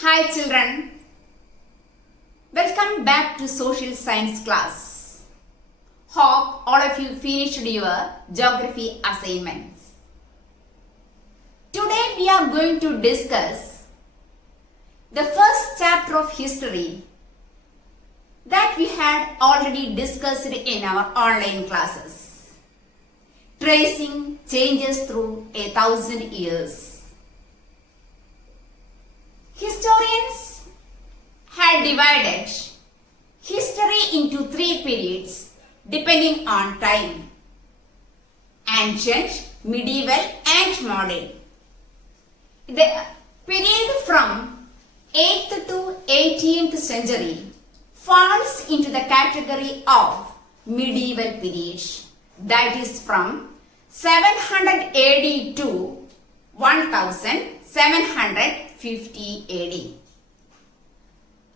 Hi children, welcome back to social science class. Hope all of you finished your geography assignments. Today we are going to discuss the first chapter of history that we had already discussed in our online classes. Tracing changes through 1,000 years. Historians had divided history into three periods depending on time: ancient, medieval and modern. The period from 8th to 18th century falls into the category of medieval period, that is from 700 AD to 1750 AD.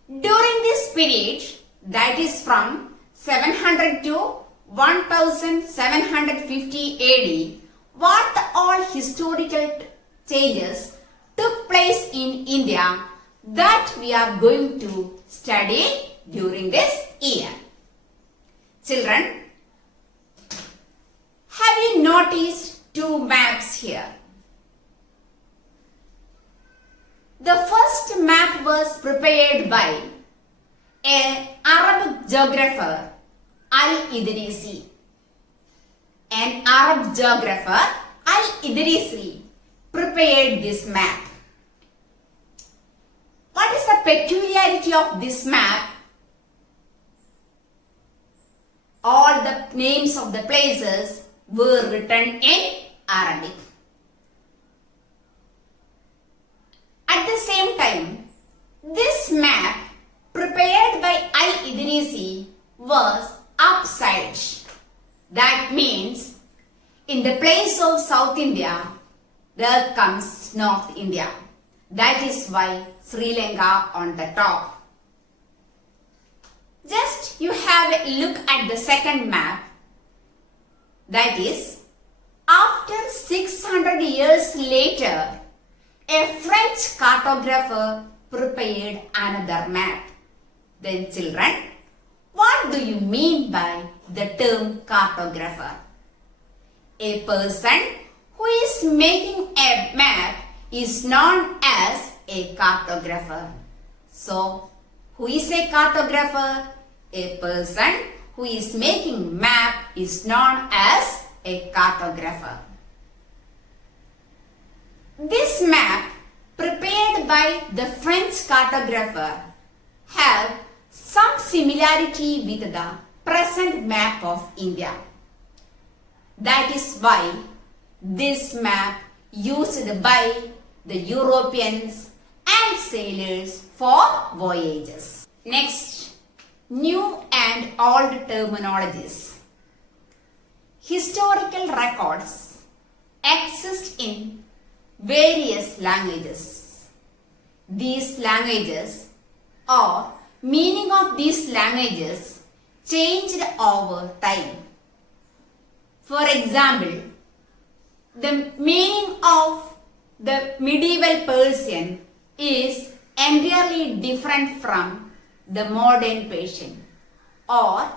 During this period, that is from 700 to 1750 AD, what all historical changes took place in India that we are going to study during this year. Children, have you noticed two maps here? The first map was prepared by an Arab geographer, Al-Idrisi. An Arab geographer, Al-Idrisi, prepared this map. What is the peculiarity of this map? All the names of the places were written in Arabic. At the same time, this map prepared by Al-Idrisi was upside. That means in the place of South India, there comes North India. That is why Sri Lanka on the top. Just you have a look at the second map. That is, after 600 years later, a French cartographer prepared another map. Then children, what do you mean by the term cartographer? A person who is making a map is known as a cartographer. So, who is a cartographer? A person who is making map is known as a cartographer. This map prepared by the French cartographer have some similarity with the present map of India. That is why this map used by the Europeans and sailors for voyages. Next, new and old terminologies. Historical records exist in various languages. These languages or meaning of these languages changed over time. For example, the meaning of the medieval Persian is entirely different from the modern Persian, or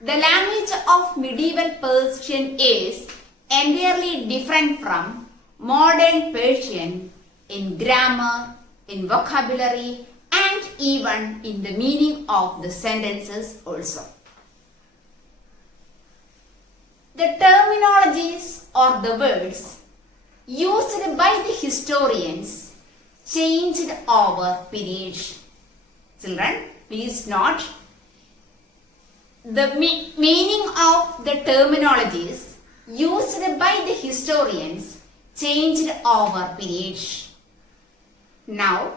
the language of medieval Persian is entirely different from modern Persian in grammar, in vocabulary and even in the meaning of the sentences also. The terminologies or the words used by the historians changed over periods. Children, please note the meaning of the terminologies used by the historians changed over periods. Now,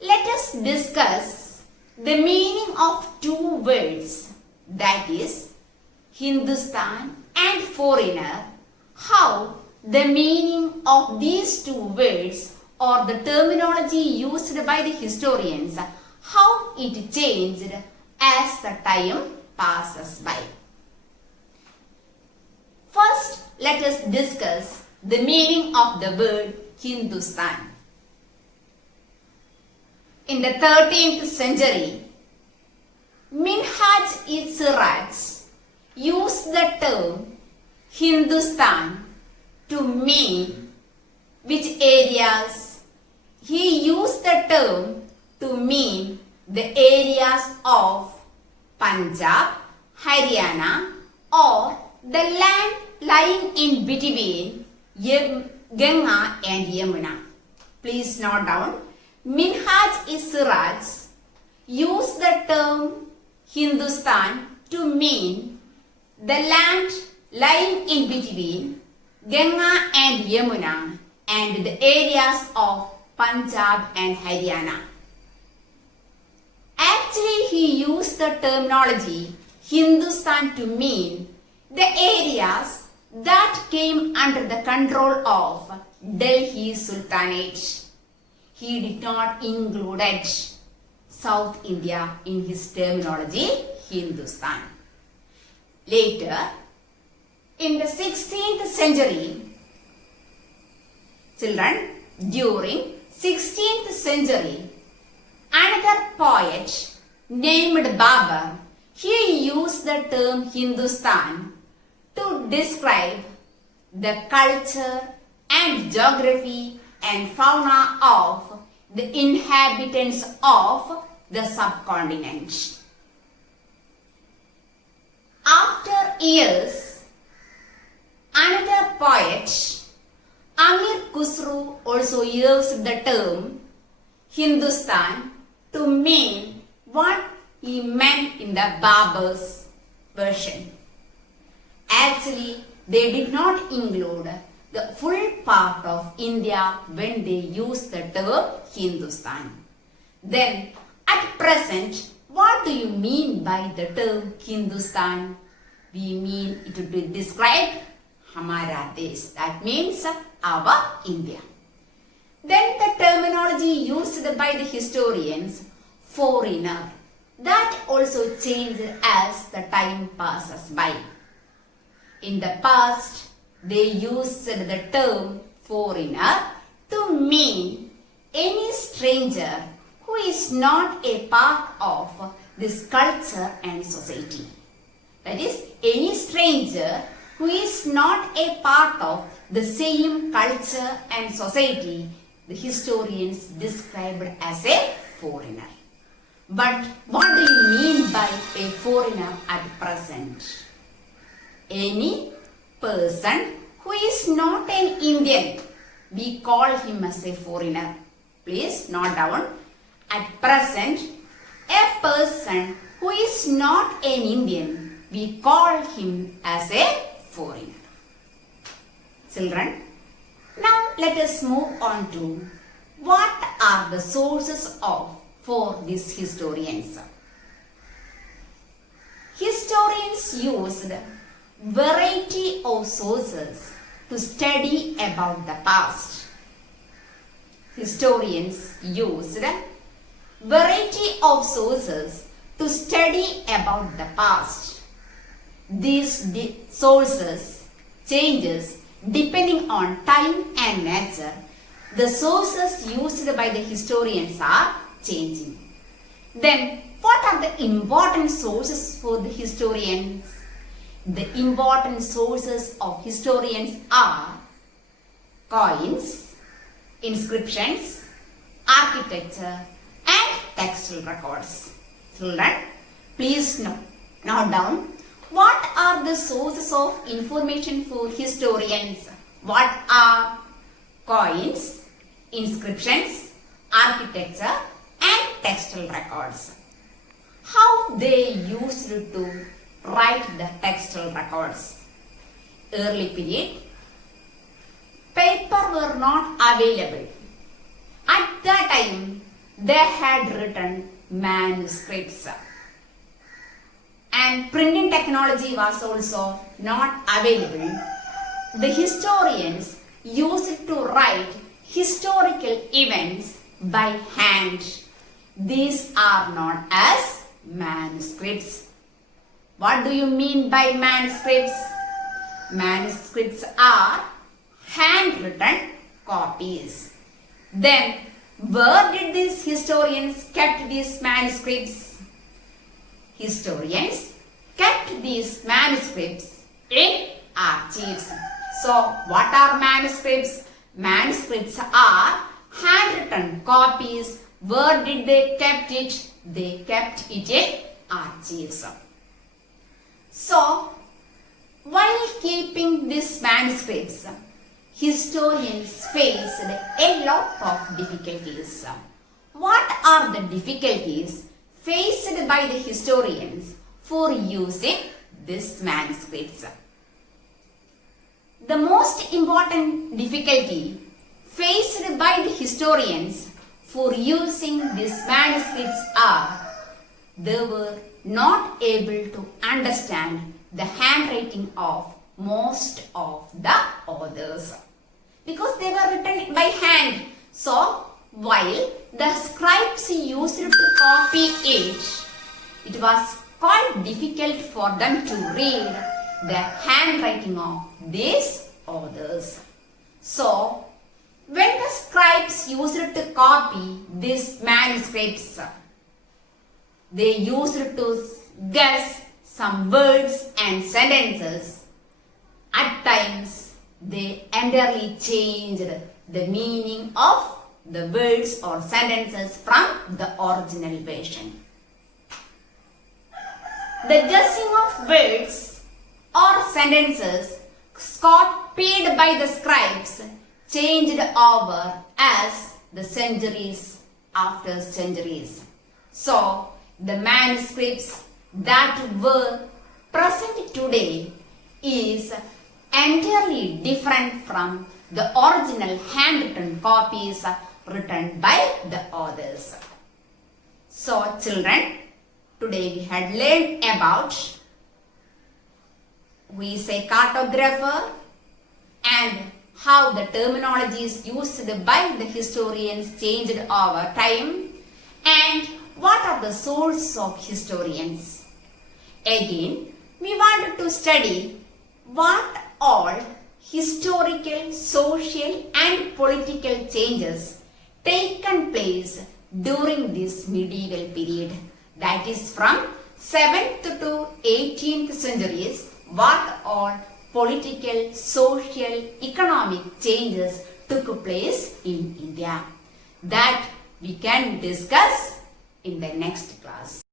let us discuss the meaning of two words, that is Hindustan and foreigner, how the meaning of these two words or the terminology used by the historians, how it changed as the time passes by. First, let us discuss the meaning of the word Hindustan. in the 13th century, Minhaj-e-Siraj used the term Hindustan to mean which areas? He used the term to mean the areas of Punjab, Haryana, or the land lying in between Ganga and Yamuna. Please note down, Minhaj-e-Siraj used the term Hindustan to mean the land lying in between Ganga and Yamuna and the areas of Punjab and Haryana. Actually, he used the terminology Hindustan to mean the areas that came under the control of Delhi Sultanate. He did not include South India in his terminology Hindustan. Later, in the 16th century, children, during 16th century, another poet named Babar, he used the term Hindustan to describe the culture and geography and fauna of the inhabitants of the subcontinent. After years, another poet, Amir Khusro, also used the term Hindustan to mean what he meant in the Babar's version. Actually, they did not include the full part of India when they used the term Hindustan. Then, at present, what do you mean by the term Hindustan? We mean it to describe Hamara Desh. That means our India. Then the terminology used by the historians, foreigner, that also changed as the time passes by. In the past, they used the term foreigner to mean any stranger who is not a part of this culture and society. That is, any stranger who is not a part of the same culture and society, the historians described as a foreigner. But what do you mean by a foreigner at present? Any person who is not an Indian, we call him as a foreigner. Please note down. At present, a person who is not an Indian, we call him as a foreigner. Children, now let us move on to what are the sources for these historians. Historians used variety of sources to study about the past. Historians used variety of sources to study about the past. These sources changes depending on time and nature. The sources used by the historians are changing. Then, what are the important sources for the historians? The important sources of historians are coins, inscriptions, architecture, and textual records. Children, please note down what are the sources of information for historians. What are coins, inscriptions, architecture, and textual records? How they used to write the textual records? Early period, paper were not available. At that time, they had written manuscripts. And printing technology was also not available. The historians used to write historical events by hand. These are known as manuscripts. What do you mean by manuscripts? Manuscripts are handwritten copies. Then where did these historians kept these manuscripts? Historians kept these manuscripts in archives. So, what are manuscripts? Manuscripts are handwritten copies. Where did they kept it? They kept it in archives. So, while keeping these manuscripts, historians faced a lot of difficulties. What are the difficulties faced by the historians for using these manuscripts? The most important difficulty faced by the historians for using these manuscripts are they were not able to understand the handwriting of most of the authors because they were written by hand. So, while the scribes used to copy it was quite difficult for them to read the handwriting of these authors. So, when the scribes used to copy these manuscripts, they used to guess some words and sentences. At times, they entirely changed the meaning of the words or sentences from the original version. The guessing of words or sentences copied by the scribes changed over as the centuries after centuries. So, the manuscripts that were present today is entirely different from the original handwritten copies written by the authors. So, children, today we had learned about we say cartographer and how the terminologies used by the historians changed over time and what are the sources of historians. Again, we wanted to study what all historical, social and political changes taken place during this medieval period, that is from 7th to 18th centuries. What all political, social, economic changes took place in India, that we can discuss in the next class.